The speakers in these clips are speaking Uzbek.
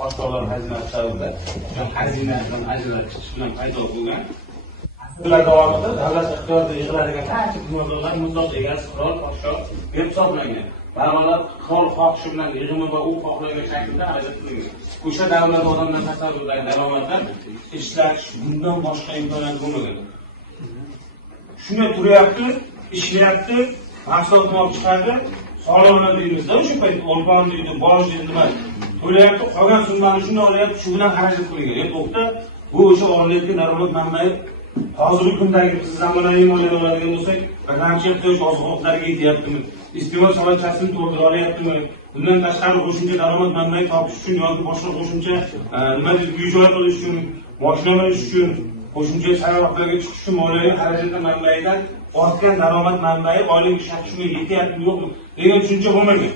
boshqalar xazina hisobida xazinadan ajratish bilan paydo bo'lgan. Bular davomida davlat ixtiyorida yig'iladigan barcha mablag'lar mulk egasi qirol podshoh deb hisoblangan. Barobar qirol xohishi bilan yig'imi va u xohlagan shaklda xarajat qilingan. O'sha davlat odamlar tasarrufidagi daromadlar ishlatish bundan boshqa imkoniyat bo'lmagan. Shunday turyapti, ishlayapti, mahsulot olib chiqadi, soliqlar deymizda o'sha payt olgan deydi, boj deydi nima to'layapti, qolgan summani shunday olyapti, shu bilan xarajat qilingan. To'xta, bu o'sha olayotgan daromad manbai hozirgi kundagi biz zamonaviy moliyada oladigan bo'lsak, birinchi ehtiyoj oziq-ovqatlarga yetyaptimi? Iste'mol sohasini to'ldira olyaptimi? Bundan tashqari qo'shimcha daromad manbai topish uchun yoki boshqa qo'shimcha nima deb uy-joy qilish uchun, mashina olish uchun, qo'shimcha sayohatlarga chiqish uchun moliyaviy xarajatlar manbaidan ortgan daromad manbai oylik ishlatish shunga yetyaptimi yo'qmi degan tushuncha bo'lmagan.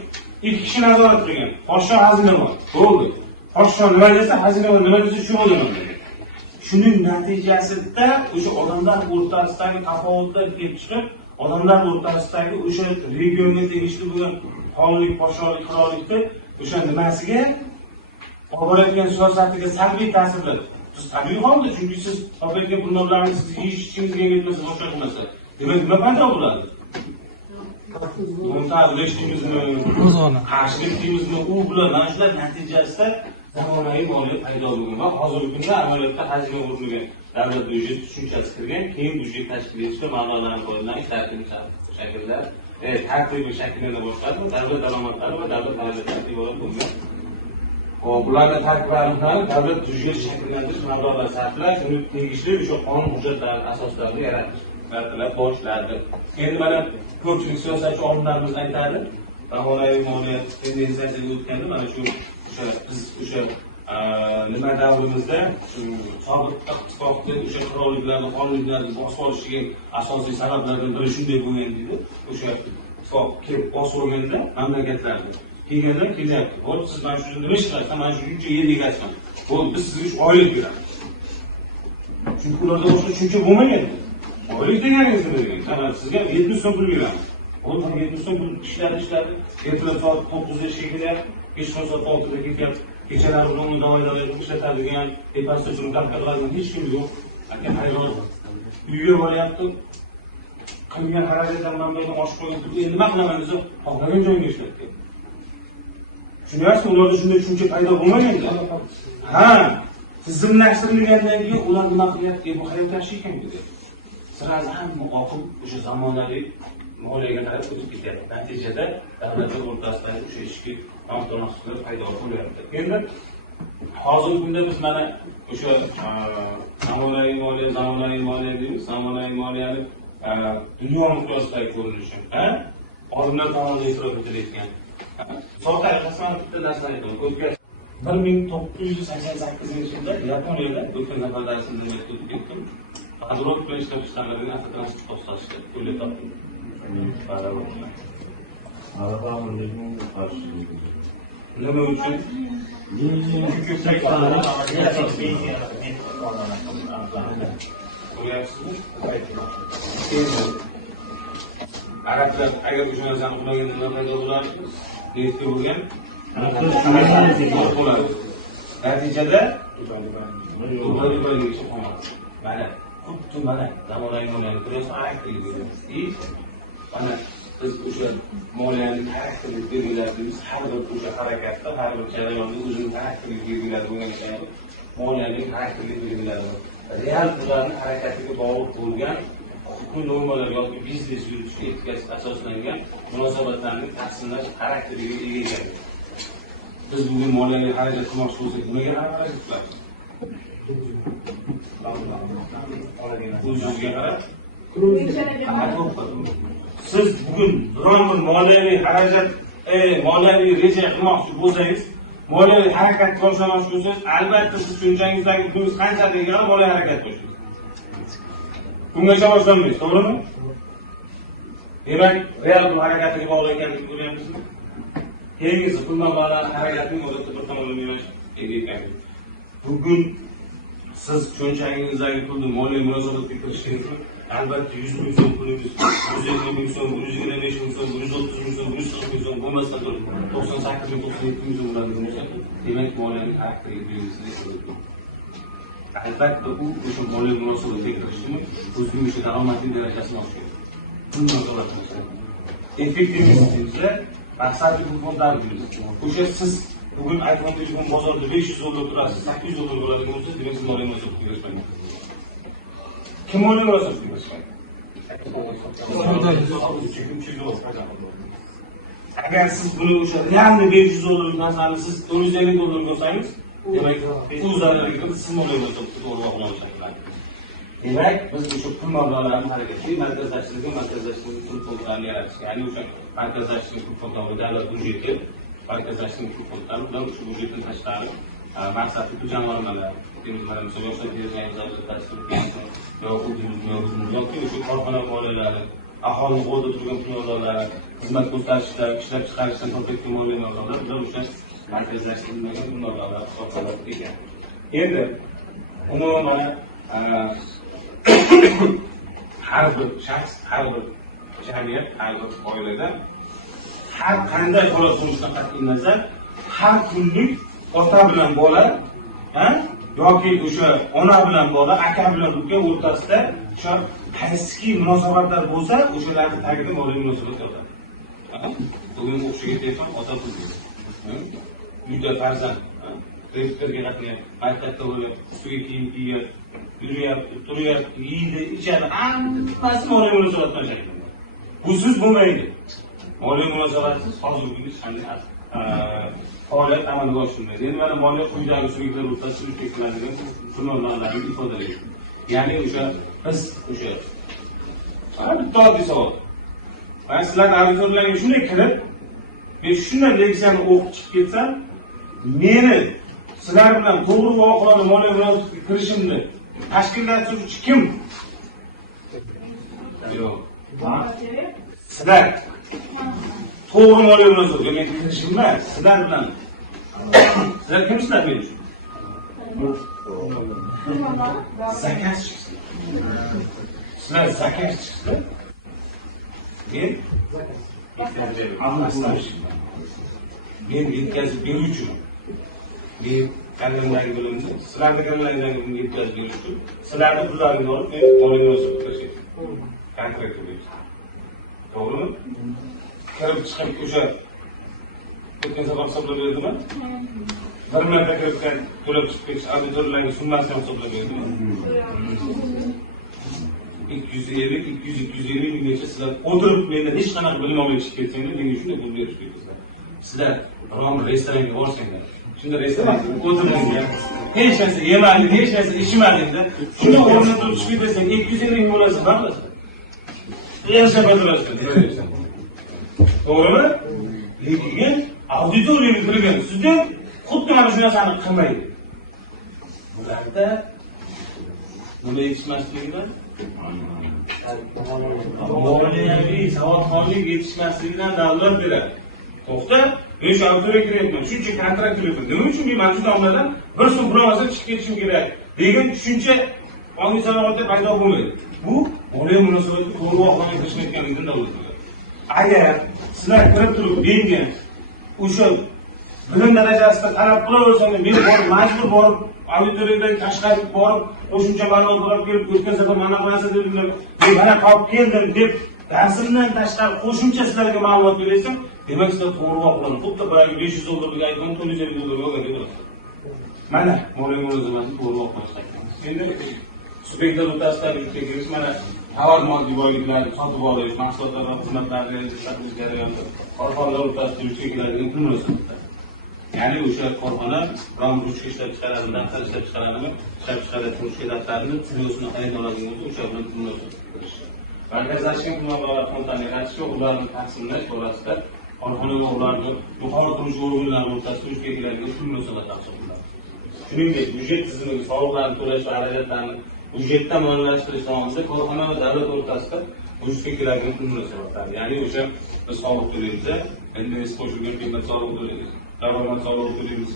Ikki kishi nazorat qilgan. Podshoh xazina bor. Bo'ldi. Podshoh nima desa, xazina bor, nima desa shu bo'laman. Shuning natijasida o'sha odamlar o'rtasidagi tafovutlar kelib chiqib, odamlar o'rtasidagi o'sha regionga tegishli bo'lgan xonlik, podshohlik, qirollikni o'sha nimasiga oborayotgan siyosatiga salbiy ta'sirlar. Siz tabiiy holda, chunki siz topayotgan pul mablag'ini siz yeyish ichingizga yetmasa, boshqa qilmasa, demak nima paydo bo'ladi? Muntazamlikmizmi, qarshilikmizmi, u bilan mana shular natijasida zamonaviy moliya paydo bo'lgan va hozirgi kunda amaliyotda xazina o'rniga davlat byudjeti tushunchasi kirgan, keyin byudjet tashkil etishda mablag'larni qo'llanib tartibiy shaklda, tartibiy shakllana boshladi va davlat daromadlari va davlat xarajatlaridan iborat bo'lgan. Bularni tarkiblarini davlat byudjeti shakllantirish, mablag'lar sarflash, uni tegishli o'sha qonun hujjatlari asoslarida yaratish boshladi. Endi mana ko'pchilik siyosatchi olimlarimiz aytadi, zamonaviy moliya tendensiyasiga o'tganda mana shu biz o'sha nima davrimizda sobiq ittifoqda o'sha qirolliklarni, xonliklarni bosib olishiga asosiy sabablardan biri shunday bo'lgan deydi. O'sha ittifoq kelib bosib olganda mamlakatlarni kelganda kelyapti. Bo'ldi, siz mana shuni nima ish qilasiz? Mana shuncha yer egasiman. Bo'ldi, biz sizga oylik beramiz. Chunki ularda boshqa tushuncha bo'lmagan. Oylik deganingiz nima degan? Mana sizga 70 so'm pul beramiz. Bo'ldi, 70 so'm pul ishladi. Ertalab soat 9:00 ga kelyapti. Kechqurun soat 6:da ketyapti. Kechalar bilan uni davay ishlatadigan, tepasida shuni qiladigan hech kim yo'q. Aka hayron. Uyga boryapti. Qilgan xarajatlar manbadan oshib qo'ygan pul endi nima qilaman desa, xohlagan joyga ishlatdi. Tushunyapsizmi? Ularda shunday tushuncha paydo bo'lmagan-da. Ha, tizimlashtirilgandan keyin ular nima qilyapti? Bu hayot yaxshi ekan dedi. Sirasi hamma oqim o'sha zamonaviy moliyaga qarab o'tib ketyapti. Natijada davlatlar o'rtasidagi o'sha ichki mutanosibliklar paydo bo'lyapti. Endi hozirgi kunda biz mana o'sha zamonaviy moliya deymiz, zamonaviy moliyani dunyo miqyosidagi ko'rinishi, olimlar tomonidan e'tirof etilayotgan. Misol tariqasida bitta narsani aytaman. 1988-yilda Yaponiyada o'tgan safar darsida o'tib ketdim. Adroq bilan ishlab chiqariladigan avtotransport vositasi qo'lga topdim. Nima uchun? Arablar agar o'sha narsani qilmaganda nima paydo bo'lardi? Niyatga bo'lgan bo'ladi. Natijada mana xuddi mana zamonaviy moliyani ko'rasiz, xarakterli bo'ladi. Mana biz o'sha moliyaning xarakterli belgilarimiz har bir o'sha harakatda, har bir jarayonda o'zining xarakterli belgilari bo'lgan ekan. Moliyaning xarakterli belgilari bor. Real pullarning harakatiga bog'liq bo'lgan huquqiy normalar yoki biznes yuritish etikasiga asoslangan munosabatlarning taqsimlash xarakteriga ega ekan. Biz bugun moliyaviy xarajat qilmoqchi bo'lsak, nimaga xarajat qilamiz? O'zingizga qarab. Siz bugun biron bir moliyaviy xarajat, moliyaviy reja qilmoqchi bo'lsangiz, moliyaviy harakat boshlamoqchi bo'lsangiz, albatta siz tushunchangizdagi pulingiz qancha degan moliyaviy harakat boshlaysiz. Bungacha boshlanmaysiz, to'g'rimi? Demak, real pul harakatiga bog'liq ekanligini ko'ryapsizmi? Keyingisi pul mablag'lari harakatining odatda bir tomonlama ekan. Bugun siz cho'nchagingizdagi pulni moliya munosabatga kirishdingizmi? albatta 100 ming so'm pulimiz, 150 ming so'm, 125 ming so'm, 130 ming so'm, 140 ming so'm bo'lmasa 98 ming, 97 ming so'm bo'ladigan bo'lsa, demak moliyaning xarakteriga belgisini ko'rdik. Albatta u o'sha moliya munosabatga kirishdimi, o'zining o'sha daromadiy darajasini oshiradi. Bundan nazorat qilsa, effektivligimizda maqsadli fondlarimiz. O'sha siz bugun aytganingizga bozorda 500 dollar turasiz, 800 dollar bo'ladigan bo'lsa, demak siz moliya munosabatga kirishmaysiz. Kim moliya munosabatga kirishmaydi? Agar siz buni o'sha realni 500 dollarlik narsani siz 450 dollarga olsangiz, demak bu zararga siz moliya munosabatga to'g'ri bog'lanishadi. Demak, biz o'sha pul mablag'larini harakatga markazlashtirgan pul fondlarini yaratish, ya'ni o'sha markazlashtirgan pul fondlari davlat byudjeti, markazlashtirgan pul fondlari bilan o'sha byudjetdan tashqari maqsadli pul jamg'armalar, misol yoshlar biznes yoki o'sha korxona moliyalari, aholining qo'lida turgan pul mablag'lari, xizmat ko'rsatishda, ishlab chiqarishdan topayotgan moliya mablag'lari bilan o'sha markazlashtirilmagan pul mablag'lari hisoblanadi ekan. Endi umuman har bir shaxs, har bir jamiyat, har bir oilada har qanday holat bo'lishidan qat'iy nazar har kunlik ota bilan bola, yoki o'sha ona bilan bola, aka bilan uka o'rtasida o'sha qaysiki munosabatlar bo'lsa, o'shalarni tagida moliya munosabati yotadi. Bugun o'qishga ketayotgan ota bo'ladi. Uyda farzand repetitorga qatnayapti, maktabda bo'lib, ustiga kiyim kiyib, yurayapti, turyapti, yeydi, ichadi, hammasi moliya munosabatidan shakllanadi. Busiz bo'lmaydi. Moliya munosabatsiz hozirgi kunda hech qanday faoliyat amalga oshirilmaydi. Endi mana moliya quyidagi subyektlar o'rtasida keladigan qonunlarni ifodalaydi. Ya'ni o'sha biz o'sha bitta oddiy savol. Men sizlarning auditorlarga shunday kirib, men shunday leksiyani o'qib chiqib ketsam, meni sizlar bilan to'g'ri va oqilona moliya munosabatga kirishimni tashkillatuvchi kim? Yo'q. Sizlar to'g'ri moliya munosabatga men kirishim emas, sizlar bilan. Sizlar kimsizlar men uchun? Zakat chiqsin. Sizlar zakat chiqsin. Men men yetkazib beruvchiman. Men kallamdagi bilimni sizlarning kallamlaringizga yetkazib berish uchun sizlarning pullaringizni olib men moliya munosabatga kirishim. Kontrakt bo'yicha. To'g'rimi? Kirib chiqib o'sha o'tgan safar hisoblab berdimmi? Bir marta kiribdan to'lab chiqib ketish auditorlarning summasini hisoblab berdimmi? 250 minggacha sizlar o'tirib mendan hech qanaqa bilim olmay chiqib ketsanglar, menga shunday pul berish kerak. Sizlar biron restoranga borsanglar, shunda restoranga o'tirmanglar, hech narsa yemading, hech narsa ichmadingda, shunda o'rnidan turib chiqib ketsang 250 ming bo'lsa baribir. Yashab o'tirasiz. To'g'rimi? Lekin auditoriyani bilgan sizda xuddi mana shu narsani qilmaydi. Bularda nima yetishmasligidan moliyaviy savodxonlik yetishmasligidan davlat beradi. To'xta, men shu auditoriyaga kiryapman, shuncha kontrakt to'layapman. Nima uchun men mana shu domladan bir so'm pul olsa chiqib ketishim kerak degan tushuncha ongi sanoatda paydo bo'lmaydi. Bu moliya munosabati to'g'ri oqlonga kirishmayotganligidan davlat beradi. Agar sizlar kirib turib menga o'sha bilim darajasida qarab qolaversangiz, men borib majbur borib auditoriyadan tashqari borib qo'shimcha ma'lumot olib kelib o'tgan safar mana bu narsa dedilar, men mana topib keldim deb darsimdan tashqari qo'shimcha sizlarga ma'lumot beraysam, demak sizlar to'g'riroq qiladi. Xuddi boyagi 500 dollarga aytgan 450 dollarga olgan. Mana moliya munosabatini to'g'riroq qilishimiz. Endi subyektlar o'rtasidagi kirish mana tovar moddiy boyliklar, sotib olish, mahsulotlar va xizmatlarni sotish jarayonida korxonalar o'rtasida yuzaga keladigan pul munosabatlar. Ya'ni o'sha korxona biron ruchka ishlab chiqaradi, daftar ishlab chiqaradimi, ishlab chiqaradigan ruchka daftarini pulosini qayerdan oladigan bo'lsa, o'sha bilan pul munosabat qilish. Markazlashgan pul mablag'lar fondlarini yaratish va ularni taqsimlash borasida korxona va ularni yuqori turuvchi organlar o'rtasida yuzaga keladigan pul munosabatlar hisoblanadi. Shuningdek, byudjet tizimiga soliqlarni to'lash va xarajatlarni byudjetdan moliyalashtirish davomida korxona va davlat o'rtasida vujudga keladigan pul munosabatlari. Ya'ni o'sha biz soliq to'laymiz, NDS qo'shilgan qiymat solig'i to'laymiz, daromad solig'i to'laymiz,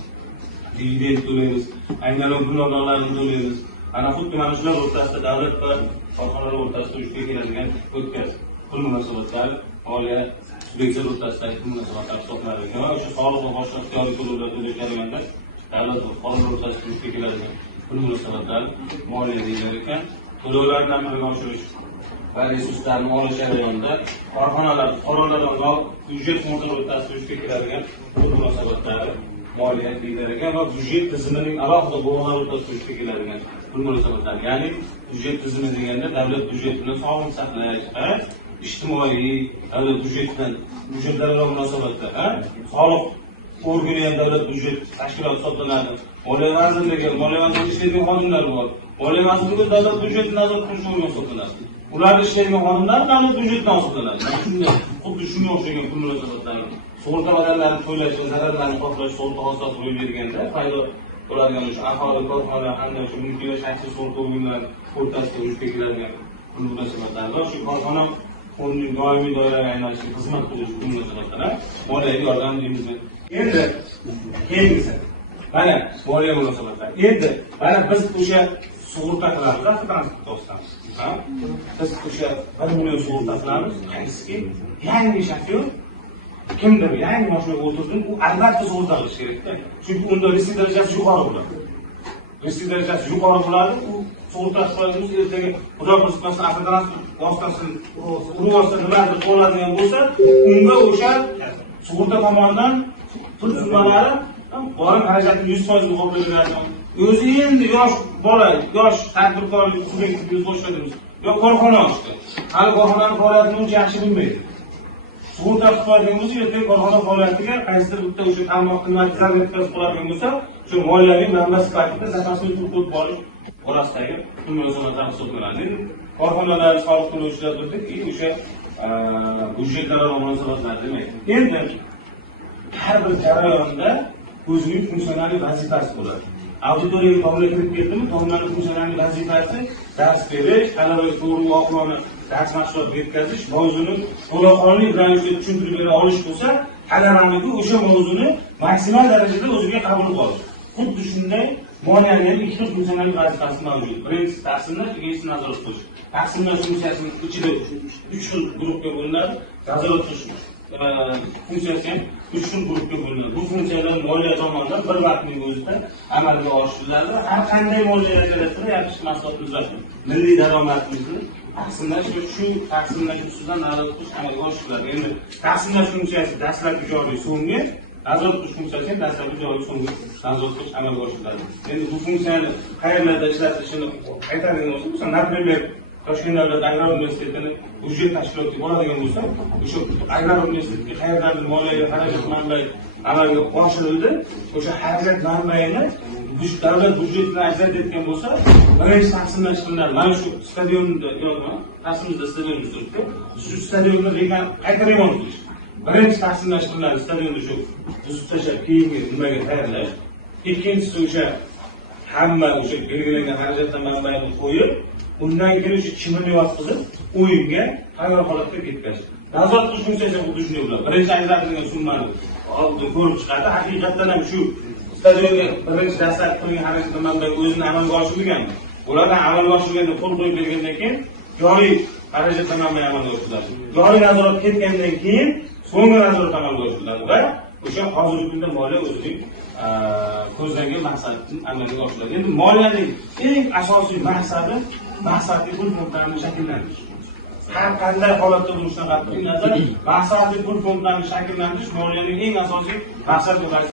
dividend to'laymiz, aylanma pul mablag'larini to'laymiz. ana xuddi mana shular o'rtasida davlat va korxonalar o'rtasida vujudga keladigan pul munosabatlari, moliya subyektlar o'rtasidagi pul munosabatlari hisoblanadi. Va o'sha soliq va boshqa ixtiyoriy to'lovlar to'lash jarayonida davlat va fuqarolar o'rtasida vujudga keladigan pul munosabatlari moliya deyilar ekan. To'lovlarni amalga oshirish va resurslarni olish jarayonida korxonalar, fuqarolar va byudjet fondlari o'rtasida vujudga keladigan pul munosabatlari moliya deyilar ekan va byudjet tizimining alohida bo'g'inlari o'rtasida vujudga keladigan pul munosabatlari. Ya'ni byudjet tizimi deganda davlat byudjetining sog'liqni saqlash, ijtimoiy davlat byudjetlararo munosabatda, soliq organi ham davlat byudjet tashkiloti hisoblanadi. Moliya vazirligi, moliya vazirligi ishlaydigan xodimlar bor. Moliya vazirligi davlat byudjetini nazorat qilish organi hisoblanadi. Ularda ishlaydigan xodimlar davlat byudjetidan hisoblanadi. Shunday, xuddi shunga o'xshagan pul munosabatlari. Sug'urta badallari to'lash va zararlarni qoplash sug'urta hodisalari ro'y berganda paydo bo'ladigan o'sha aholi, korxonalar hamda o'sha mulkiy va shaxsiy sug'urta organlari o'rtasida vujudga keladigan pul munosabatlari va shu korxona fondining doimiy doiraga aylanishiga xizmat qilish pul munosabatlari moliyaviy yordam deymiz. Endi keyingisi mana moliya munosabatlari. Endi mana biz o'sha sug'urta qilamiz, transport to'g'risida. Biz o'sha 1 million sug'urta qilamiz, yangi shofyor kimdir yangi mashinaga o'tirdim, u albatta sug'urta qilish kerak-da. Chunki unda risk darajasi yuqori bo'ladi. Risk darajasi yuqori bo'ladi. U sug'urta qilishimiz ertaga xudo qo'rqmasdan avtotransport vositasini urib nimadir bo'ladigan bo'lsa, unga o'sha sug'urta tomonidan pul sumalari borim xarajatini 100% qoplayveradi. O'zi endi yosh bola, yosh tadbirkorlik subyekti biz boshladimiz. Yo korxona ochdi. Hali korxonaning faoliyatini uncha yaxshi bilmaydi. Sug'urta qiladigan bo'lsa, ertaga korxona faoliyatiga qaysidir bitta o'sha tarmoqni zarar yetkazib qoladigan bo'lsa, shu moliyaviy manba sifatida zapasni turib borish orasidagi pul munosabatlar hisoblanadi. Korxonalar, soliq to'lovchilar birdek, o'sha byudjetlararo munosabatlar demak. Endi har bir jarayonda o'zining funksional vazifasi bo'ladi. Auditoriyaga tomga kirib keldimi, tomlarning funksional vazifasi dars berish, talabaga to'g'ri va oqilona dars mashg'ulot yetkazish, mavzuni to'laqonli ravishda tushuntirib bera olish bo'lsa, talabaga o'sha mavzuni maksimal darajada o'ziga qabul qilish. Xuddi shunday moliyaning ham ikkita funksional vazifasi mavjud. Birinchisi taqsimlash, ikkinchisi nazorat qilish. Taqsimlash funksiyasining ichida 3 xil guruhga bo'linadi. Nazorat qilish funksiyasi ham 3 xil guruhga bo'linadi. Bu funksiyalar moliya tomonidan bir vaqtning o'zida amalga oshiriladi. Har qanday moliya rejalasini yaxshi mahsulotimiz va milliy daromadimizni taqsimlash va shu taqsimlash ustidan nazorat qilish amalga oshiriladi. Endi taqsimlash funksiyasi dastlabki joriy so'nggi, nazorat qilish funksiyasi ham dastlabki joriy so'nggi nazorat qilish amalga oshiriladi. Endi bu funksiyani qayerlarda ishlatishini aytadigan bo'lsak, napример, Toshkent davlat agrar universitetini byudjet tashkilotiga boradigan bo'lsa, o'sha agrar universitetiga qayerlardir moliyaviy xarajat manbai amalga oshirildi. O'sha xarajat manbaini davlat byudjetidan ajratayotgan bo'lsa, birinchi taqsimlash qilinadi. Mana shu stadionda yo'qmi? Taqsimimizda stadionimiz turibdi. Shu stadionni qayta remont qilish. Birinchi taqsimlash qilinadi stadionni shu buzib tashlab keyingi nimaga tayyorlash. Ikkinchisi o'sha hamma o'sha belgilangan xarajatdan manbaini qo'yib, undan keyin o'sha chimini yotqizib, o'yinga tayyor holatda ketkazish. Nazorat qilish funksiyasi xuddi shunday bo'ladi. Birinchi ajratilgan summani oldin ko'rib chiqadi. Haqiqatan ham shu stadionga birinchi dastlab qilingan xarajat manbai o'zini amalga oshirganmi? Ulardan amalga oshirganda pul qo'yib bergandan keyin joriy xarajat manbai amalga oshiriladi. Joriy nazorat ketgandan keyin so'nggi nazorat amalga oshiriladi va o'sha hozirgi kunda moliya o'zining ko'zlangan maqsadini amalga oshiradi. Endi moliyaning eng asosiy maqsadi pul fondlarini shakllantirish. Har qanday holatda bo'lishidan qat'iy nazar, maqsadli pul fondlarini shakllantirish moliyaning eng asosiy maqsadi.